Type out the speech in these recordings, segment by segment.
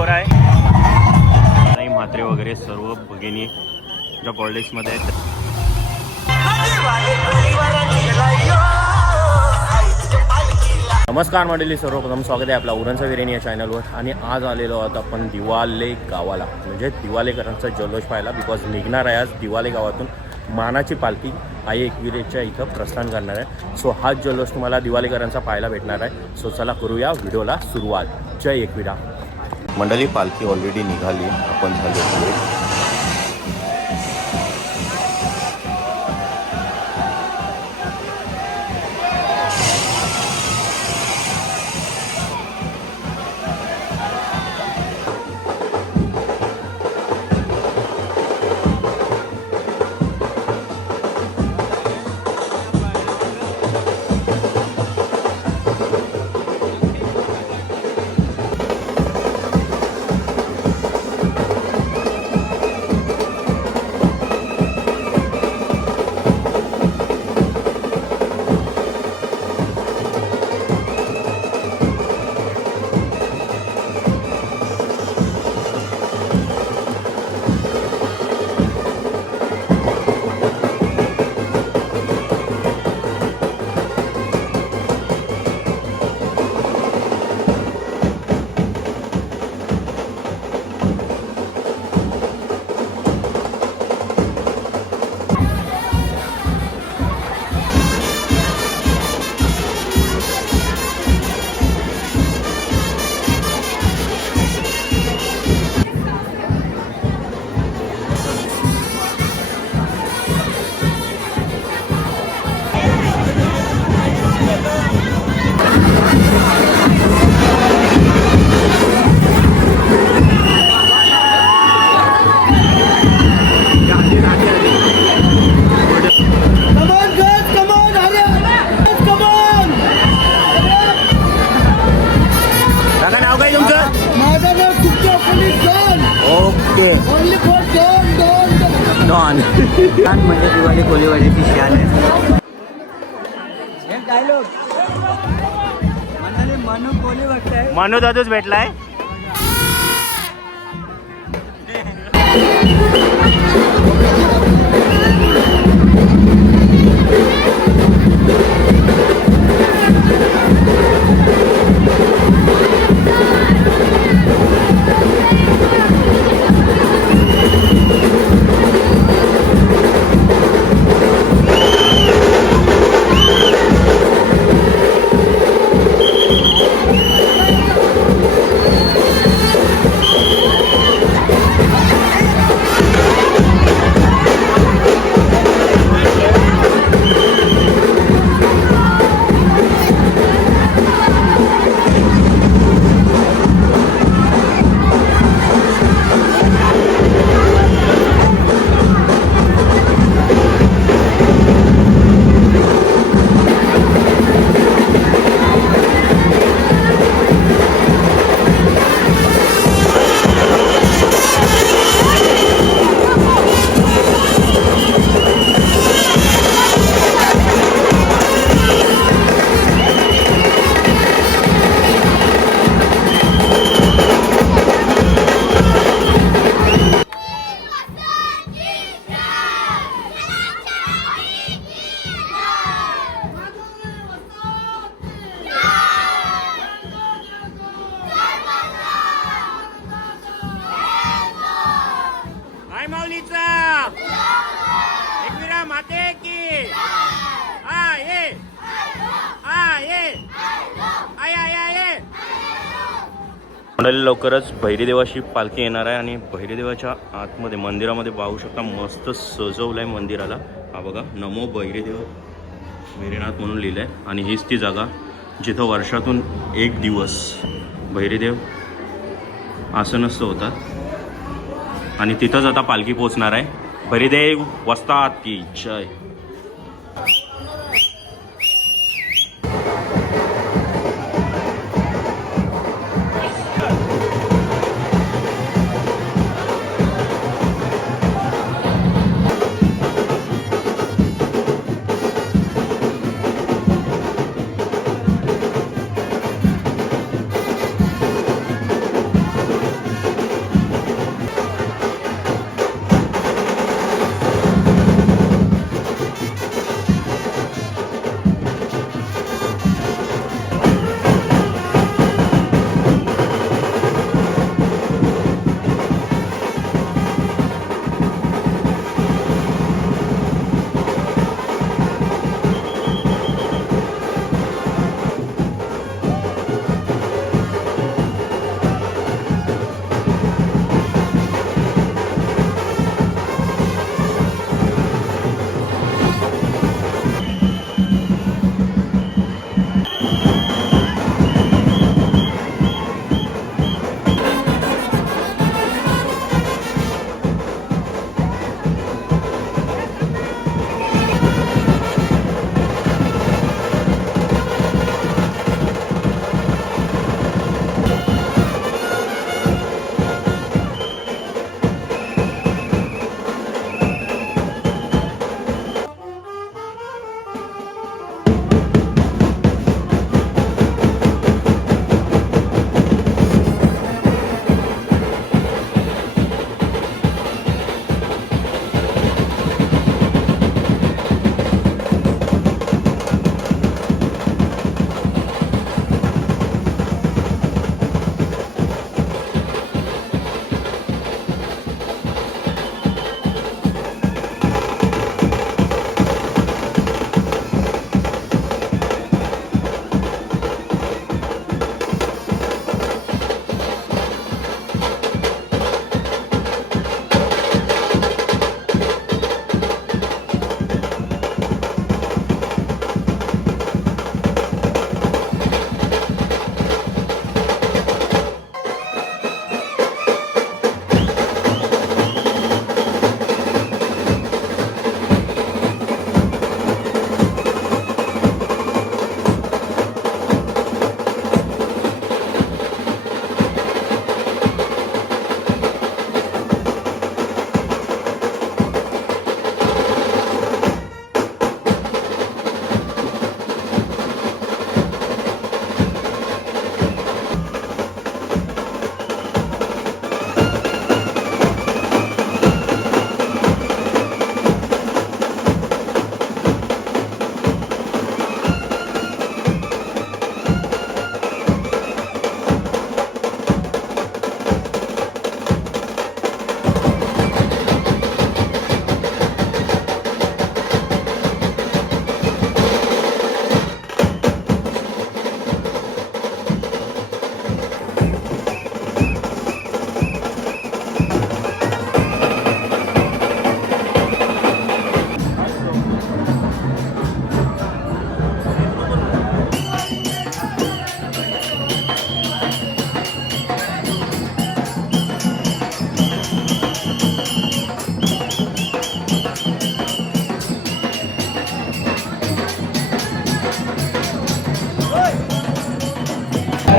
जोर आहे. नाही म्हात्रे वगैरे सर्व भगिनी ज्या कॉलेजमध्ये आहेत. नमस्कार मंडळी, सर्वप्रथम स्वागत आहे आपला उरणचा विरेनी या चॅनलवर. आणि आज आलेलो आहोत आपण दिवाले गावाला, म्हणजे दिवालेकरांचा जल्लोष पाहायला. बिकॉज निघणार आहे आज दिवाले गावातून मानाची पालखी आई एकविरेच्या इथं प्रस्थान करणार आहे. सो हाच जल्लोष तुम्हाला दिवालेकरांचा पाहायला भेटणार आहे. सो चला करूया व्हिडिओला सुरुवात. जय एकविरा. मंडळी, पालखी ऑलरेडी निघाली, आपण झालो. म्हणजे दिवाळी कोलीवाड्याची शान आहे. मनू दादूच भेटलाय. मंडळी, लवकरच भैरीदेवाची पालखी येणार आहे आणि भैरीदेवाच्या आतमध्ये मंदिरामध्ये पाहू शकता मस्त सजवलं आहे मंदिराला. हा बघा, नमो भैरीदेव मेरीनाथ म्हणून लिहिलं आहे. आणि हीच ती जागा जिथं वर्षातून एक दिवस भैरीदेव आसनस्थ होतात आणि तिथंच आता पालखी पोचणार आहे. भैरीदेव वस्तात की जय.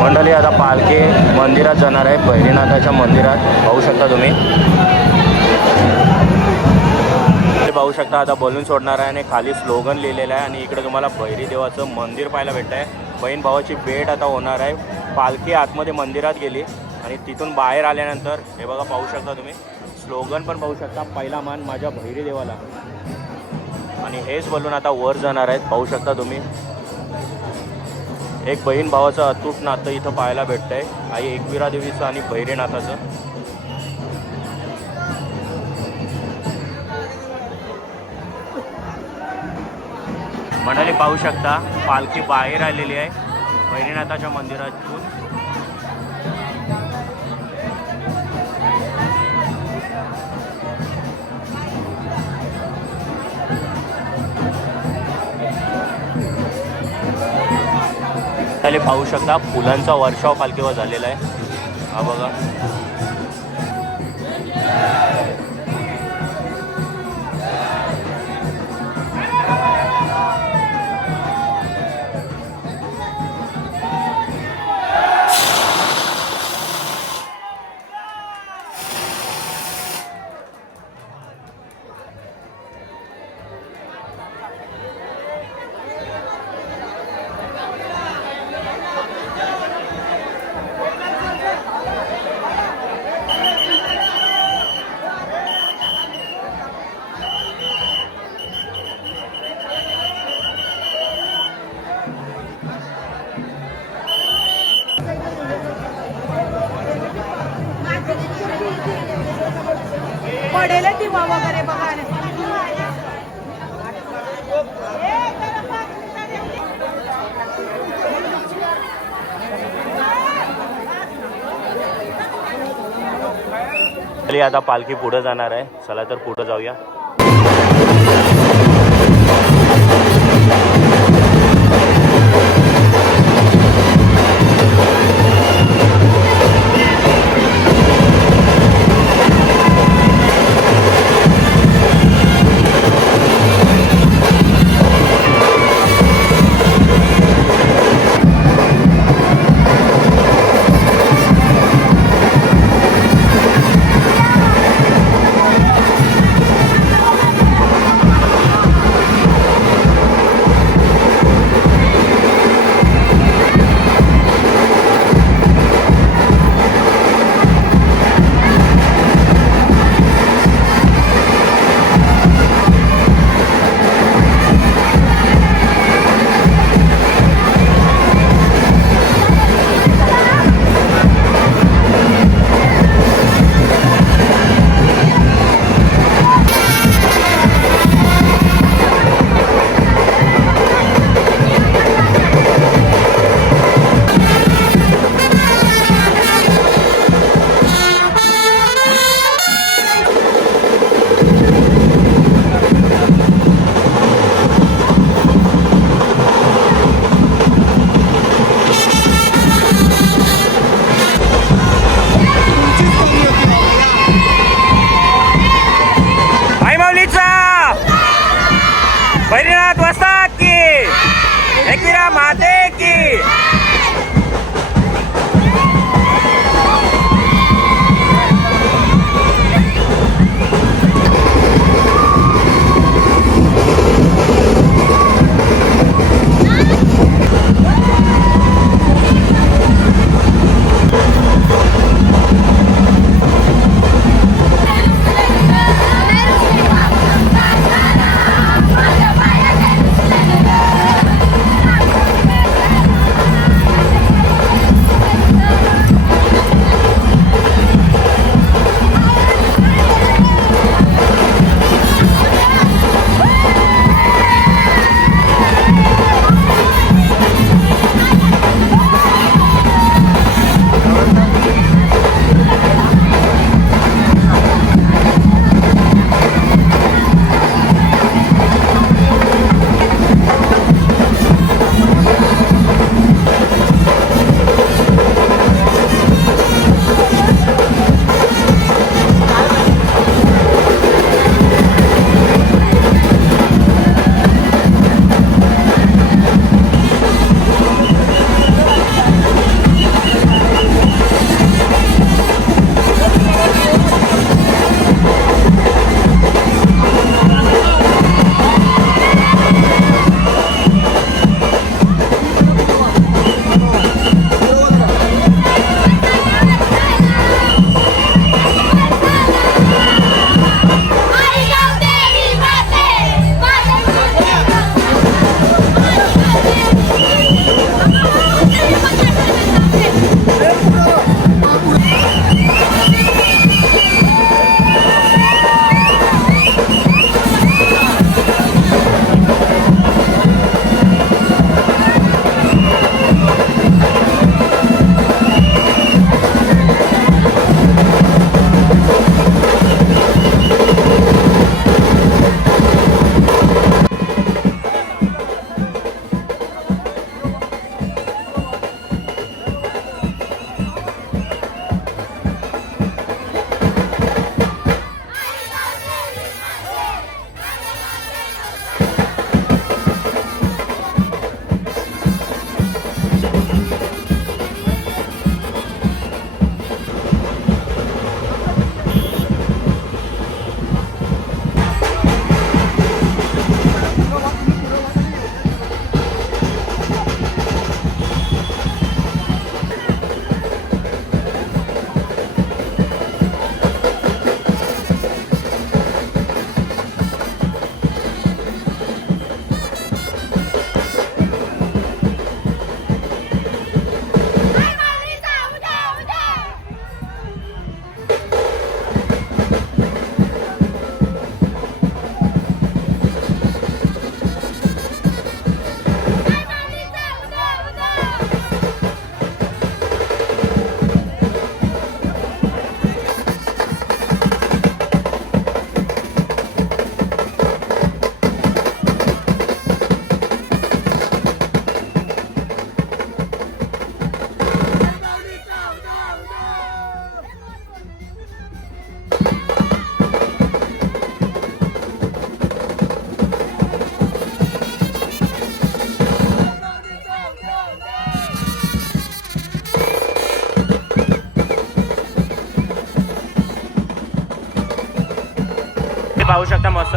मंडळी आता पालखी मंदिरात जाणार आहे, भैरीनाथाच्या मंदिरात पाहू शकता तुम्ही. पाहू शकता आता बलून सोडणार आहे आणि खाली स्लोगन लिहिलेलं आहे आणि इकडे तुम्हाला भैरी देवाचं मंदिर पाहायला भेटत आहे. बहीण भावाची भेट आता होणार आहे. पालखी आतमध्ये मंदिरात गेली आणि तिथून बाहेर आल्यानंतर हे बघा पाहू शकता तुम्ही स्लोगन पण पाहू शकता, पहिला मान माझ्या भैरी देवाला. आणि हेच बलून आता वर जाणार आहेत, पाहू शकता तुम्ही. एक बहीण भावाचं अतूट नातं इथं पाहायला भेटतं आहे, आई एकविरा देवीचं आणि भैरीनाथाचं. मंडळी पाहू शकता पालखी बाहेर आलेली आहे भैरीनाथाच्या मंदिरातून. खाली पाहू शकता फुलांचा वर्षाव पालखीवर झालेला आहे. हा बघा पडेल दिवा वगैरे बघा. आता पालखी पुढे जाणार आहे, चला तर पुढे जाऊया. भैरीनाथ वस्ताद की, एकविरा माते की.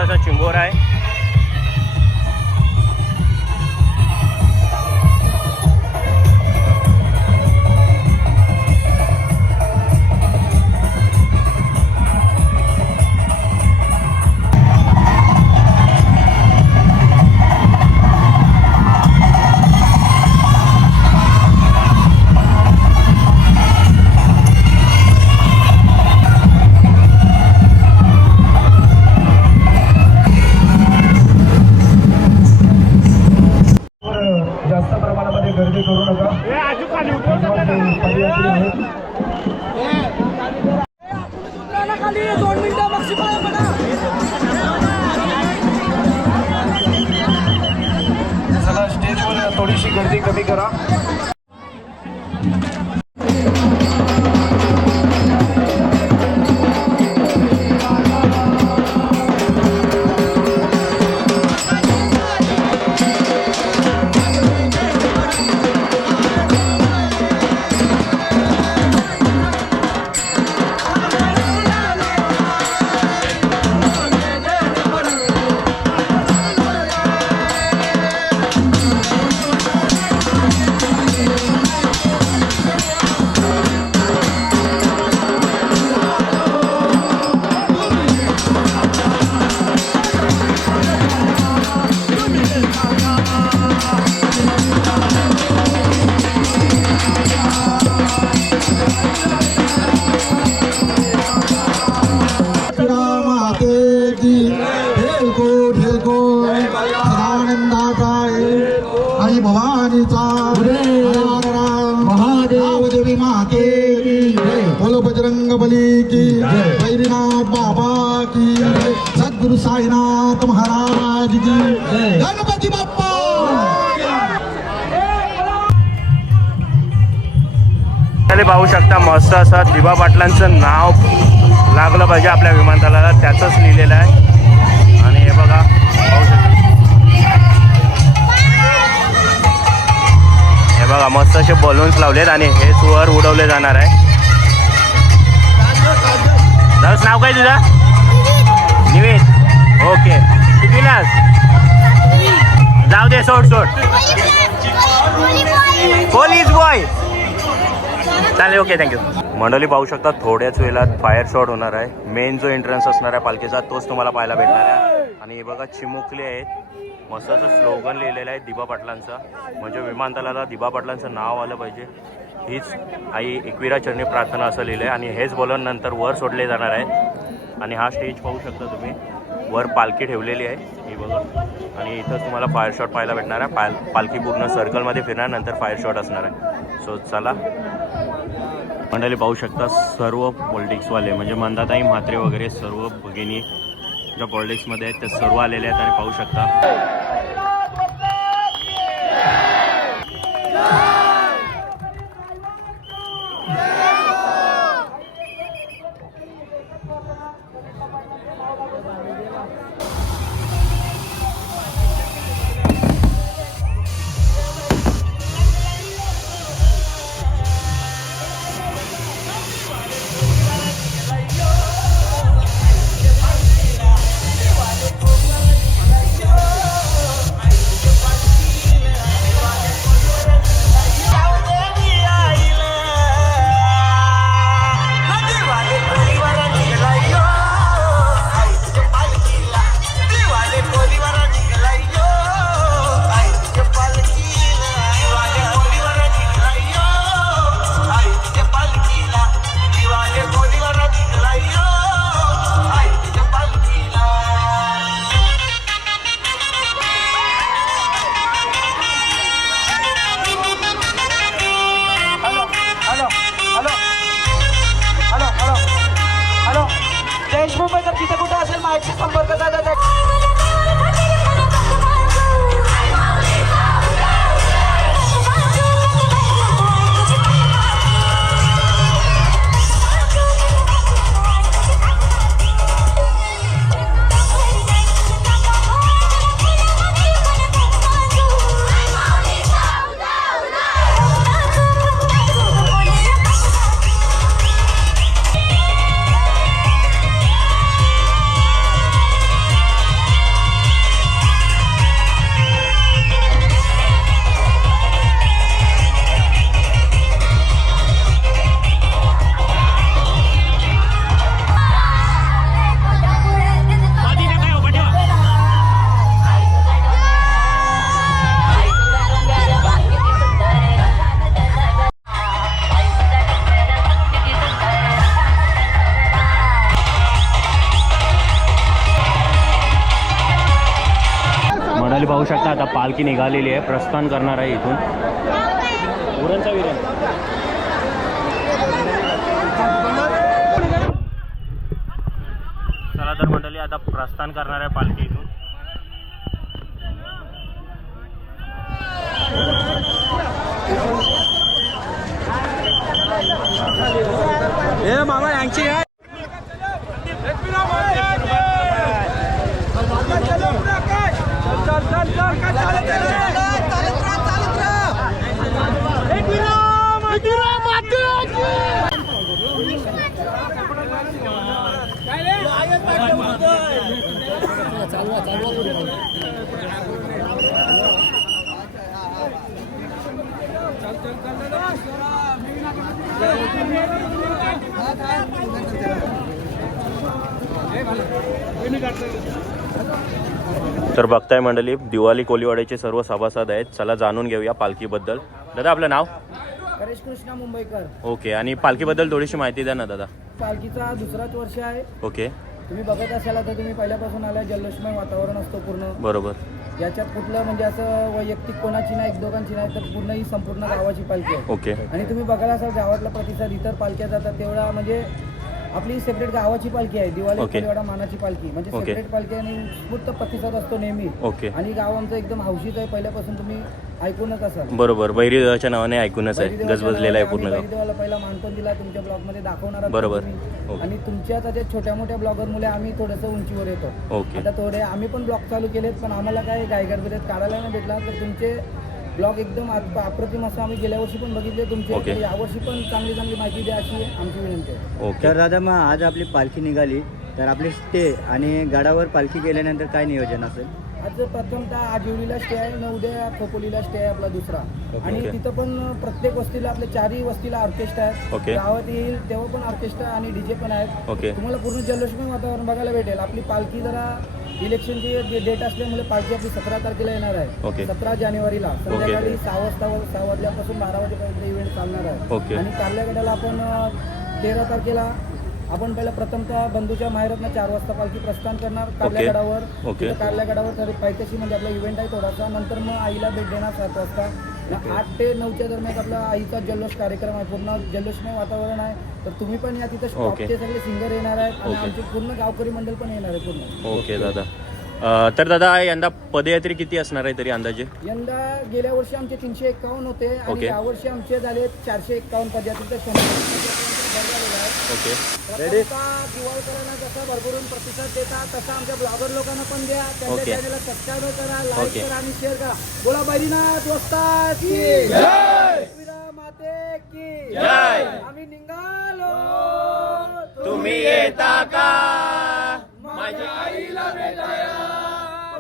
असा चिंबोरा आहे. जास्त प्रमाणामध्ये गर्दी करू नका. चला स्टेजवर थोडीशी गर्दी कमी करा. आई भवानीचा महादेव देवी माते बोलो बजरंग बली की बैरीनाथ बाबा की सद्गुरु साईनाथ महाराज की गणपती बाप्पा. पाहू शकता मस्त असा दिबा पाटलांचं नाव लागलं पाहिजे आपल्या विमानतळाला, त्याचंच लिहिलेलं आहे. आणि हे बघा पाहू शकता, हे बघा मस्त असे बलून्स लावलेत आणि हेच वर उडवले जाणार आहे. दादाच नाव काय तुझं? निवेद. ओके, कितीलास? जाऊ दे, सोड सोड. Police boy. चालेल, ओके, थँक्यू. मंडळी पाहू शकता थोड्याच वेळात फायर शॉट होणार आहे. मेन जो एंट्रन्स असणार आहे पालखीचा तोच तुम्हाला पाहायला भेटणार आहे. आणि हे बघा चिमुकले आहेत, मस्त असं स्लोगन लिहिलेलं आहे दिबा पाटलांचं, म्हणजे विमानतळाला दिबा पाटलांचं नाव आलं पाहिजे. हीच आई एकविरा चरणी प्रार्थना असं लिहिलं आहे. आणि हेच बोलून नंतर वर सोडले जाणार आहेत. आणि हा स्टेज पाहू शकता तुम्ही, वर पालखी ठेवलेली आहे ही बघा. आणि इथंच तुम्हाला फायर शॉट पाहायला भेटणार आहे. पालखी पूर्ण सर्कलमध्ये फिरणार, नंतर फायर शॉट असणार आहे. सो चला मंडळी पाहू शकता सर्व पॉलिटिक्सवाले म्हणजे मंदाताई म्हात्रे वगैरे सर्व भगिनी ज्या पॉलिटिक्समध्ये आहेत ते सर्व आलेले आहेत. आणि पाहू शकता आता पालखी निघालेली आहे, प्रस्थान करणार आहे इथून. उरणचा विरण चला तर मंडळी आता प्रस्थान करणार आहे पालखी इथून. मामा यांची आहे. तर बघताय मंडळी दिवाळी कोलीवाड्याचे सर्व सभासद आहेत. चला जाणून घेऊया पालखीबद्दल. दादा आपलं नाव? गणेश कृष्णा मुंबईकर. ओके, आणि पालखीबद्दल थोडीशी माहिती द्या ना दादा. पालखीचा दुसराच वर्ष आहे. ओके, तुम्ही बघत असाल आता, तुम्ही पहिल्यापासून आलाय, जल्लोषमय वातावरण असतो पूर्ण. बरोबर. याच्यात कुठलं म्हणजे असं वैयक्तिक कोणाची नाही, एक दोघांची नाही, तर पूर्ण ही संपूर्ण गावाची पालखी आहे. ओके, आणि तुम्ही बघायला असाल गावातला प्रतिसाद इतर पालख्या जातात तेवढा, म्हणजे आपली सेपरेट गावाची पालखी आहे, दिवाळी ओके. कोलीवाडा मानाची पालखी, म्हणजे ओके. सेपरेट पालखी आणि उत्स्फूर्त प्रतिसाद असतो नेहमी. ओके, आणि गाव आमचं एकदम हौशीच आहे, पहिल्यापासून तुम्ही ऐकूनच असाल. बरोबर. बैरीदेवाच्या नावाने ऐकूनच आहे, बैरीदेवाच्या गजबजलेलं आहे नावाने पूर्ण आम्ही गाव. बैरीदेवाला पहिला मानपण दिला, तुमच्या ब्लॉग मध्ये दाखवणार आहोत बरोबर. तुम्ही. ओके. आणि तुमच्याच अशा छोट्या मोठ्या ब्लॉगर मुले आम्ही थोडंसं उंचीवर येतो. ओके, आता थोडे आम्ही पण ब्लॉग चालू केलेत, पण आम्हाला काय गायगडबडीत काढायला नाही भेटला, तर तुमचे ब्लॉग एकदम अप्रतिम असं आम्ही गेल्या वर्षी पण बघितले तुमचे. ओके. तर यावर्षी पण चांगली चांगली माहिती द्या अशी आमची विनंती आहे. ओके. तर दादा, मग आज आपली पालखी निघाली, तर आपली स्टे आणि गडावर पालखी गेल्यानंतर काय नियोजन असेल? आज प्रथमतः आजिवलीला स्टे आहे आणि उद्या खोपोलीला स्टे आहे आपला दुसरा. आणि ओके. तिथं पण प्रत्येक वस्तीला, आपल्या चारही वस्तीला ऑर्केस्ट्रा आहेत. ओके. गावात येईल तेव्हा पण ऑर्केस्ट्रा आणि डीजे पण आहेत. ओके. तुम्हाला पूर्ण जल्लोषमय वातावरण बघायला भेटेल. आपली पालखी जरा इलेक्शनची डेट असल्यामुळे पालखी आपली 17 तारखेला येणार आहे. ओके. 17 जानेवारीला संध्याकाळी 6 वाजल्यापासून 12 वाजेपर्यंत इव्हेंट चालणार आहे. ओके. आणि कारल्यागडाला आपण 13 तारखेला आपण पहिला प्रथमतः बंधूच्या माहेरातनं 4 वाजता पालखी प्रस्थान करणार कारल्यागडावर. ओके. तिथं कारल्यागडावर तरी पायथ्याशी म्हणजे आपला इव्हेंट आहे थोडासा. नंतर मग आईला भेट देणार 7 वाजता. 8 ते 9च्या दरम्यान आपला आईचा जल्लोष कार्यक्रम आहे. पूर्ण जल्लोषमय वातावरण आहे. तर तुम्ही पण या तिथं ओके. स्टॉपचे सगळे सिंगर येणार आहेत आणि ओके. आमचे पूर्ण गावकरी मंडळ पण येणार आहे पूर्ण. ओके दादा. तर दादा यंदा पदयात्री किती असणार आहे तरी अंदाजे? यंदा गेल्या वर्षी आमचे 351 होते आणि ओके. यावर्षी आमचे झाले 451 पदयात्रेचे ओके. दिवाळीकरांना जसा भरभरून प्रतिसाद देतात तसा आमच्या ब्लॉगर लोकांना पण द्या. त्यांच्या ओके. चॅनलला सबस्क्राईब करा, लाईक ओके. करा आणि शेअर करा. बोला बैरीनाथ वस्ताद की जय, माते की जय. आम्ही निघालो, तुम्ही येता का? माझ्या आईला भेटाया,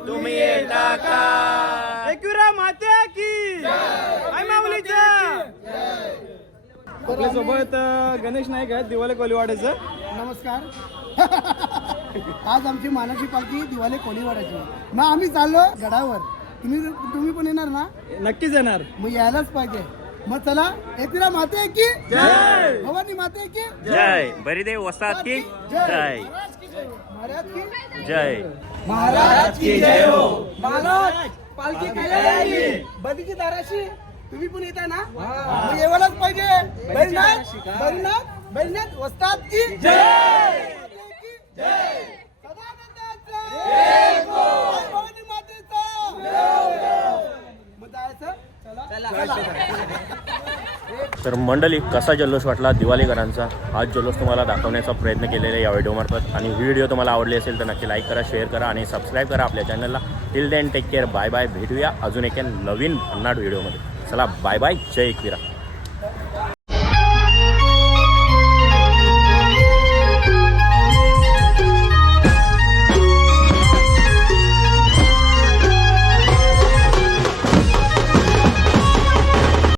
तुम्ही येता का? एकविरा माते की आई माऊलीच्या. आपल्यासोबत गणेश नाईक आहेत दिवाळे कोलीवाड्याचं. नमस्कार. आज आमची मानाची पालखी दिवाळी कोलीवाड्याची. मग आम्ही चाललो गडावर. तुम्ही पण येणार ना? नक्कीच येणार. मग यायलाच पाहिजे. मग चला, एकविरा माते की जय, भवानी माते की जय, बैरीदेव वस्ताद की जय, महाराज की जय. महाराज की जय हो. महाराज पालखी गेली बदीची दाराशी. तुम्ही पण येताय ना? मग येवायलाच पाहिजे. बैरनाथ बैरनाथ बैरनाथ वस्ताद की जय, जय, सदानंदाचा जय, भवानी मातेचा मग जायचं. चला. तर मंडळी, कसा जल्लोष वाटला दिवाळीकरांचा? हाच जल्लोष तुम्हाला दाखवण्याचा प्रयत्न केलेला आहे या व्हिडिओमार्फत. आणि व्हिडिओ तुम्हाला आवडली असेल तर नक्की लाईक करा, शेअर करा आणि सबस्क्राईब करा आपल्या चॅनलला. Till then take care, bye bye. भेटूया अजून एका नवीन भन्नाट व्हिडिओमध्ये. चला बाय बाय. जय एकविरा.